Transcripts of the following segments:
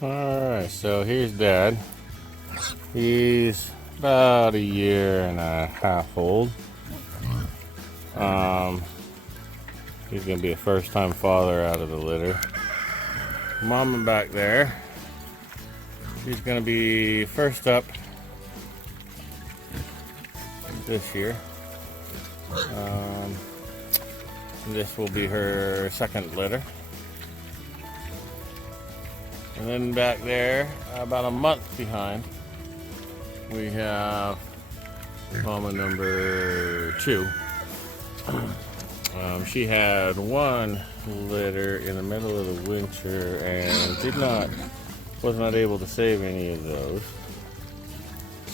Alright, so here's Dad. He's about a year and a half old. He's gonna be a first-time father out of the litter. Mama back there, she's gonna be first up this year. This will be her second litter. And then back there, about a month behind, we have mama number 2. She had one litter in the middle of the winter and was not able to save any of those.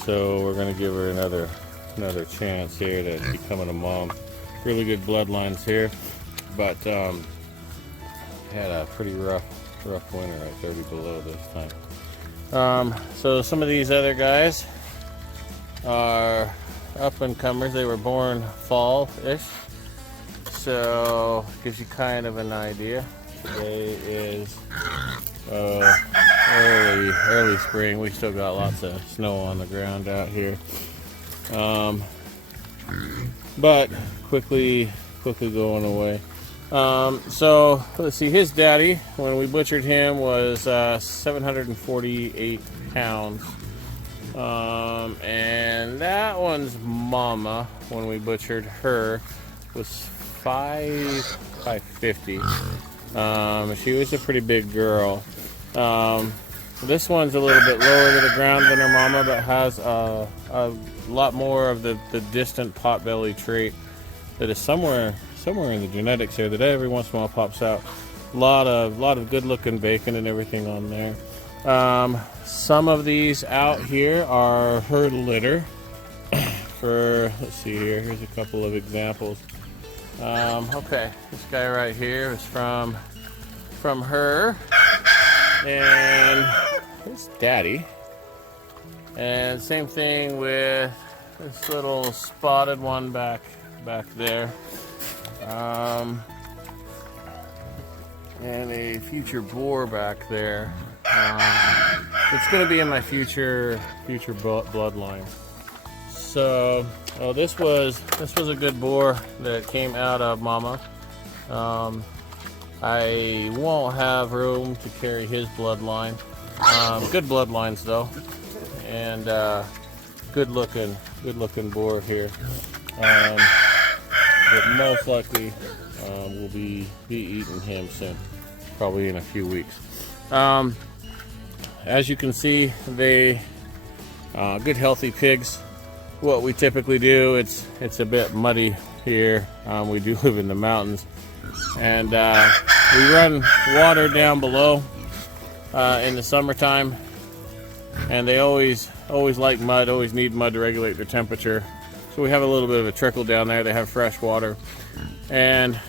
So we're going to give her another chance here to becoming a mom. Really good bloodlines here, but had a pretty rough winter at 30 below this time. So some of these other guys are up and comers. They were born fall-ish, so gives you kind of an idea. Today is early spring. We still got lots of snow on the ground out here, but quickly going away. So let's see, his daddy, when we butchered him, was 748 pounds. And that one's mama, when we butchered her, was 550. She was a pretty big girl. This one's a little bit lower to the ground than her mama, but has a lot more of the distant potbelly trait that is somewhere in the genetics here that every once in a while pops out. A lot of good looking bacon and everything on there. Some of these out here are her litter. Let's see here, here's a couple of examples. Okay, this guy right here is from her, and his daddy. And same thing with this little spotted one back there. And a future boar back there. It's going to be in my future bloodline. So, this was a good boar that came out of mama. I won't have room to carry his bloodline. Good bloodlines though, and good looking boar here. But most likely we'll be eating him soon, probably in a few weeks. As you can see, they good healthy pigs. What we typically do, it's a bit muddy here. We do live in the mountains, and we run water down below in the summertime, and they always like mud, always need mud to regulate their temperature. So we have a little bit of a trickle down there. They have fresh water, and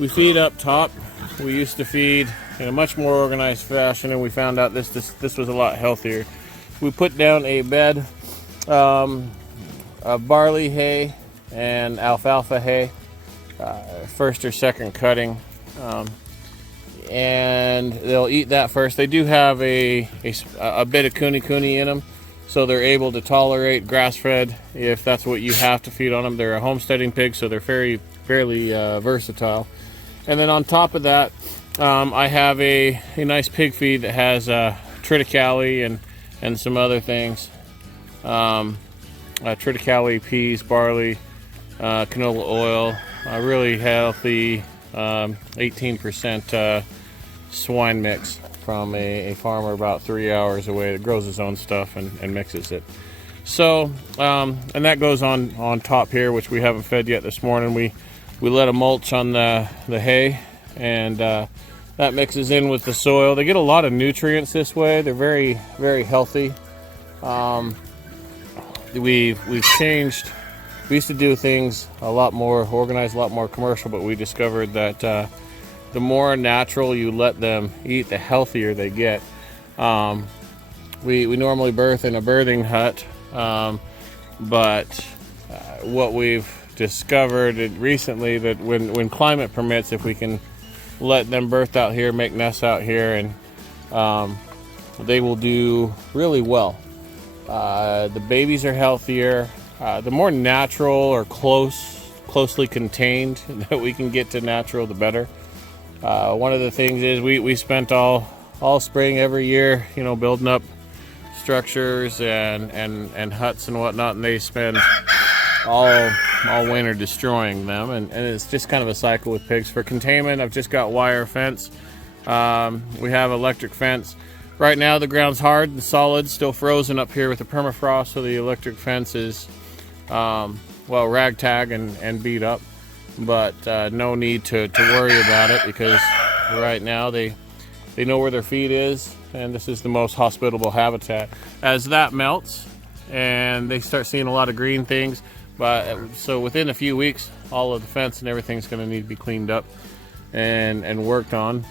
we feed up top. We used to feed in a much more organized fashion, and we found out this was a lot healthier. We put down a bed of barley hay and alfalfa hay, first or second cutting, and they'll eat that first. They do have a bit of kuni in them, so they're able to tolerate grass-fed if that's what you have to feed on them. They're a homesteading pig, so they're fairly versatile. And then on top of that, I have a nice pig feed that has triticale and some other things. Triticale, peas, barley, canola oil, really healthy 18% swine mix from a farmer about 3 hours away that grows his own stuff and mixes it. So, and that goes on top here, which we haven't fed yet this morning. We let them mulch on the hay, and that mixes in with the soil. They get a lot of nutrients this way. They're very, very healthy. We've changed. We used to do things a lot more organized, a lot more commercial, but we discovered that the more natural you let them eat, the healthier they get. We normally birth in a birthing hut, but what we've discovered recently, that when climate permits, if we can let them birth out here, make nests out here, and they will do really well. The babies are healthier. The more natural or closely contained that we can get to natural, the better. One of the things is we spent all spring every year, building up structures and huts and whatnot, and they spend all winter destroying them, and it's just kind of a cycle with pigs. For containment, I've just got wire fence. We have electric fence. Right now the ground's hard and solid, still frozen up here with the permafrost, so the electric fence is ragtag and beat up, but no need to worry about it, because right now they know where their feed is, and this is the most hospitable habitat. As that melts and they start seeing a lot of green things, so within a few weeks all of the fence and everything's going to need to be cleaned up and worked on.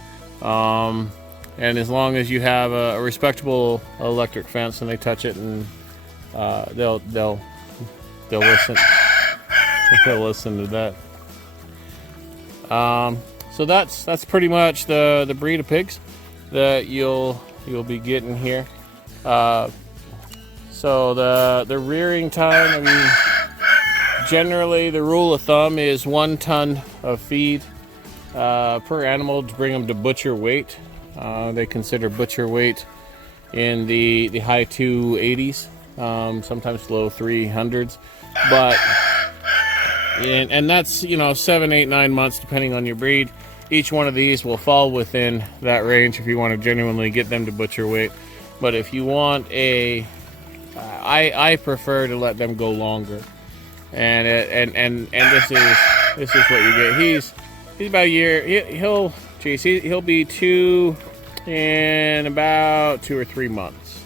And as long as you have a respectable electric fence and they touch it, and they'll listen. They'll listen to that. So that's pretty much the breed of pigs that you'll be getting here. So the rearing time, generally the rule of thumb is 1 ton of feed per animal to bring them to butcher weight. They consider butcher weight in the high 280s, sometimes low 300s, but and that's 7, 8, 9 months depending on your breed. Each one of these will fall within that range if you want to genuinely get them to butcher weight. But if you want I prefer to let them go longer, and this is what you get. He's about a year. He'll be 2 in about 2 or 3 months.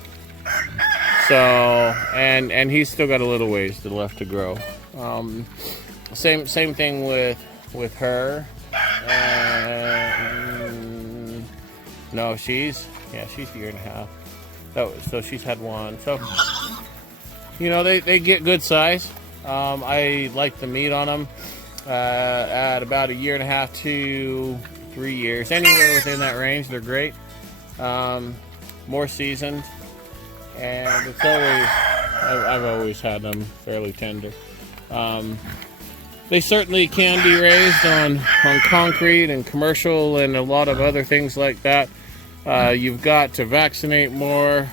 So and he's still got a little ways left to grow. Same thing with her. No, she's a year and a half. So she's had one. So they get good size. I like the meat on them at about 1.5 years to 3 years. Anywhere within that range, they're great. More seasoned, and it's always I've always had them fairly tender. They certainly can be raised on concrete and commercial and a lot of other things like that. You've got to vaccinate more,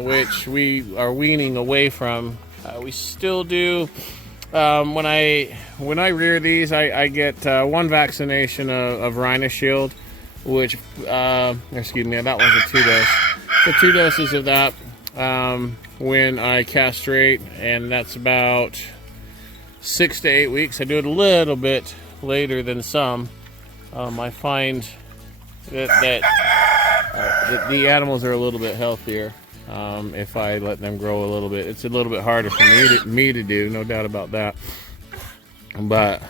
which we are weaning away from. We still do. When I rear these, I get 1 vaccination of Rhinoshield, which that one's a 2 dose. So 2 doses of that when I castrate, and that's about 6 to 8 weeks. I do it a little bit later than some. I find that the animals are a little bit healthier if I let them grow a little bit. It's a little bit harder for me to do, no doubt about that. But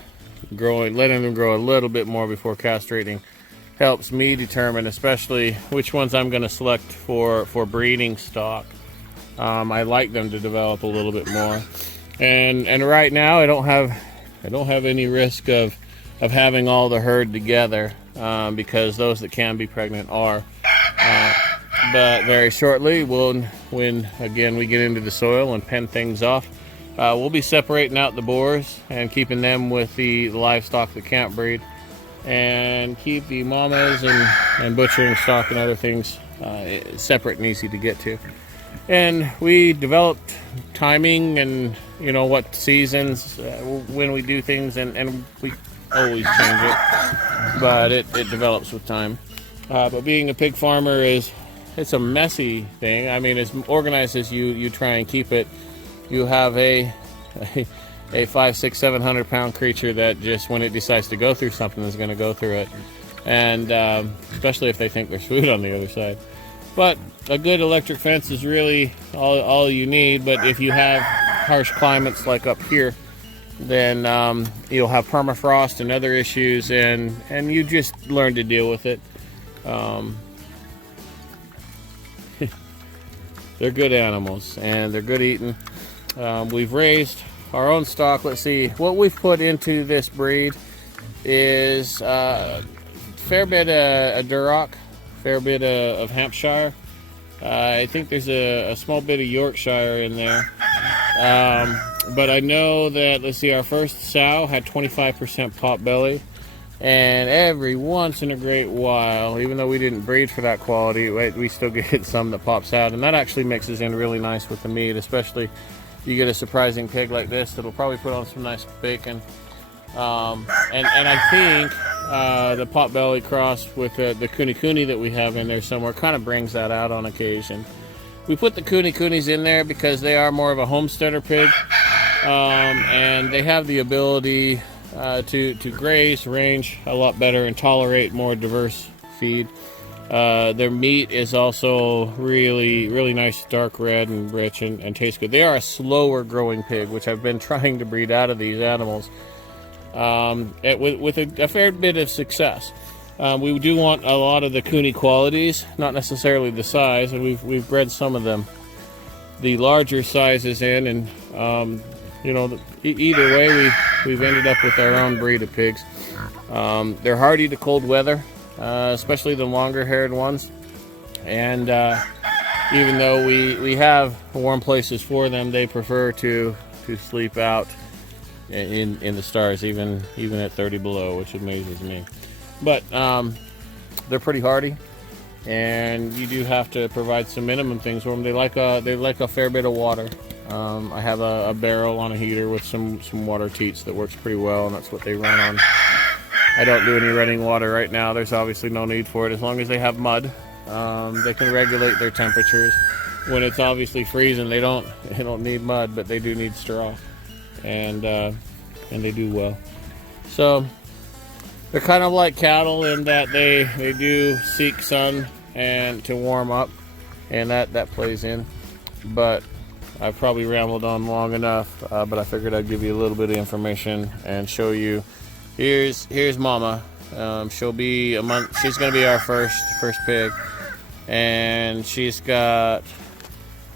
letting them grow a little bit more before castrating helps me determine, especially which ones I'm going to select for breeding stock. I like them to develop a little bit more. And right now I don't have any risk of having all the herd together, because those that can be pregnant are. But very shortly, when again we get into the soil and pen things off, we'll be separating out the boars and keeping them with the livestock that can't breed, and keep the mamas and butchering stock and other things separate and easy to get to. And we developed timing and what seasons when we do things, and we always change it, but it develops with time. But being a pig farmer it's a messy thing. As organized as you try and keep it, you have a 500, 600, 700 pound creature that just when it decides to go through something is going to go through it, and especially if they think there's food on the other side. But a good electric fence is really all you need. But if you have harsh climates like up here, then you'll have permafrost and other issues, and you just learn to deal with it. They're good animals, and they're good eating. We've raised our own stock. Let's see, what we've put into this breed is a fair bit of Duroc, fair bit of Hampshire, I think there's a small bit of Yorkshire in there. But I know that, let's see, our first sow had 25% pot belly. And every once in a great while, even though we didn't breed for that quality, we still get some that pops out. And that actually mixes in really nice with the meat, especially if you get a surprising pig like this that'll probably put on some nice bacon. And I think the pot belly cross with the Kune Kune that we have in there somewhere kind of brings that out on occasion. We put the Kune Kunes in there because they are more of a homesteader pig, and they have the ability to graze, range a lot better, and tolerate more diverse feed. Their meat is also really nice, dark red and rich and tastes good. They are a slower growing pig, which I've been trying to breed out of these animals with a fair bit of success. We do want a lot of the Kune qualities, not necessarily the size, and we've bred some of them, the larger sizes in, and you know, either way, we've ended up with our own breed of pigs. They're hardy to cold weather, especially the longer-haired ones. And even though we have warm places for them, they prefer to sleep out in the stars, even at 30 below, which amazes me. But they're pretty hardy, and you do have to provide some minimum things for them. They like a fair bit of water. I have a barrel on a heater with some water teats that works pretty well, and that's what they run on. I don't do any running water right now. There's obviously no need for it. As long as they have mud, they can regulate their temperatures. When it's obviously freezing, they don't need mud, but they do need straw, and they do well. So they're kind of like cattle in that they do seek sun and to warm up, and that plays in. But I've probably rambled on long enough, but I figured I'd give you a little bit of information and show you. Here's Mama. She'll be a month. She's going to be our first pig, and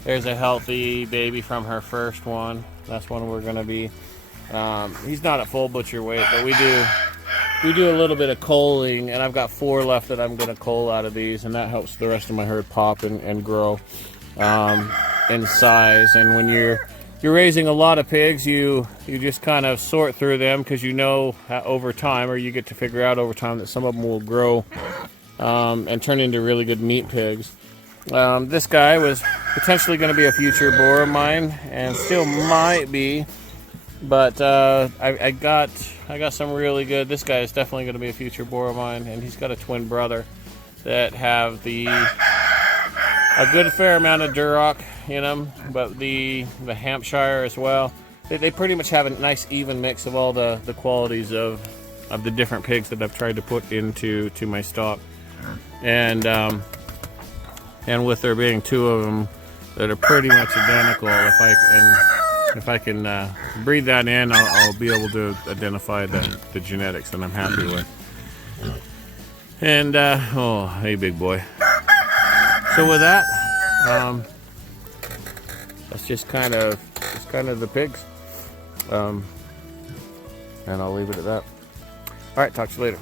there's a healthy baby from her first one. That's one we're going to be. He's not at full butcher weight, but we do a little bit of culling, and I've got 4 left that I'm going to cull out of these, and that helps the rest of my herd pop and grow in size. And when you're raising a lot of pigs, you just kind of sort through them, because you know over time, or you get to figure out over time, that some of them will grow and turn into really good meat pigs. This guy was potentially going to be a future boar of mine, and still might be, but I got some really good. This guy is definitely going to be a future boar of mine, and he's got a twin brother that have a good fair amount of Duroc in them, but the Hampshire as well. They pretty much have a nice even mix of all the qualities of the different pigs that I've tried to put into my stock, and with there being 2 of them that are pretty much identical, if I can breed that in, I'll be able to identify the genetics that I'm happy with. And oh, hey, big boy. So with that, that's just kind of the pigs, and I'll leave it at that. All right, talk to you later.